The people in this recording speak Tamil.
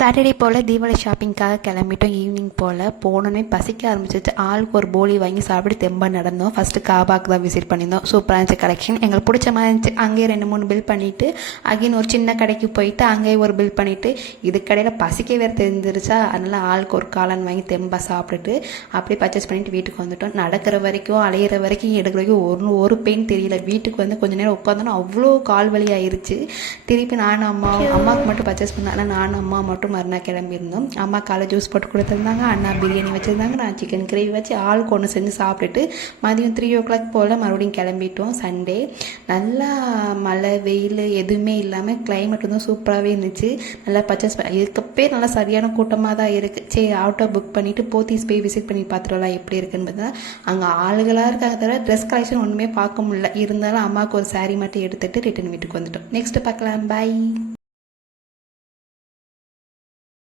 சாட்டர்டே போல் தீபாவளி ஷாப்பிங்காக கிளம்பிட்டோம். ஈவினிங் போல் போனோன்னே பசிக்க ஆரம்பிச்சிச்சு. ஆளுக்கு ஒரு போலி வாங்கி சாப்பிட்டு தெம்பாக நடந்தோம். ஃபஸ்ட்டு காபாக்கு தான் விசிட் பண்ணியிருந்தோம். சூப்பராக இருந்துச்சு கலெக்ஷன், எங்களுக்கு பிடிச்ச மாதிரி இருந்துச்சு. அங்கேயே 2-3 பில் பண்ணிவிட்டு அகைன் ஒரு சின்ன கடைக்கு போயிட்டு அங்கேயே ஒரு பில் பண்ணிவிட்டு இது கடையில் பசிக்க வேறு தெரிஞ்சிருச்சா, அதனால் ஆளுக்கு ஒரு காளான் வாங்கி தெம்பாக சாப்பிட்டுட்டு அப்படியே பர்ச்சேஸ் பண்ணிவிட்டு வீட்டுக்கு வந்துட்டோம். நடக்கிற வரைக்கும் அலையிற வரைக்கும் எடுக்கிற வரைக்கும் ஒரு பெயின் தெரியல. வீட்டுக்கு வந்து கொஞ்சம் நேரம் உட்காந்தோன்னா அவ்வளோ கால் வலி ஆயிடுச்சு. திருப்பி நானும் அம்மாவுக்கு மட்டும் பர்ச்சேஸ் பண்ணேன். ஆனால் நானும் அம்மா மட்டும் மறுநாள் கிளம்பியிருந்தோம். அம்மா காலை ஜூஸ் போட்டு கொடுத்துருந்தாங்க, அண்ணா பிரியாணி வச்சுருந்தாங்க, நான் சிக்கன் கிரேவி வச்சு ஆளுக்கு ஒன்று செஞ்சு சாப்பிட்டுட்டு மதியம் 3 o'clock போல் மறுபடியும் கிளம்பிட்டோம். சண்டே நல்லா மழை வெயில் எதுவுமே இல்லாமல் கிளைமேட் வந்து சூப்பராகவே இருந்துச்சு. நல்லா பர்ச்சேஸ் இதுக்கப்பே நல்லா சரியான கூட்டமாக தான் இருக்குது. சரி ஆட்டோ புக் பண்ணிவிட்டு போத்தீஸ் போய் விசிட் பண்ணி பார்த்துடலாம் எப்படி இருக்குன்னு பார்த்தா அங்கே ஆளுகளாக இருக்காங்க தவிர ட்ரெஸ் கலெக்ஷன் ஒன்றுமே பார்க்க முடியல. இருந்தாலும் அம்மாவுக்கு ஒரு சாரீ மட்டும் எடுத்துகிட்டு ரிட்டன் வீட்டுக்கு வந்துட்டோம். நெக்ஸ்ட்டு பார்க்கலாம், பாய்.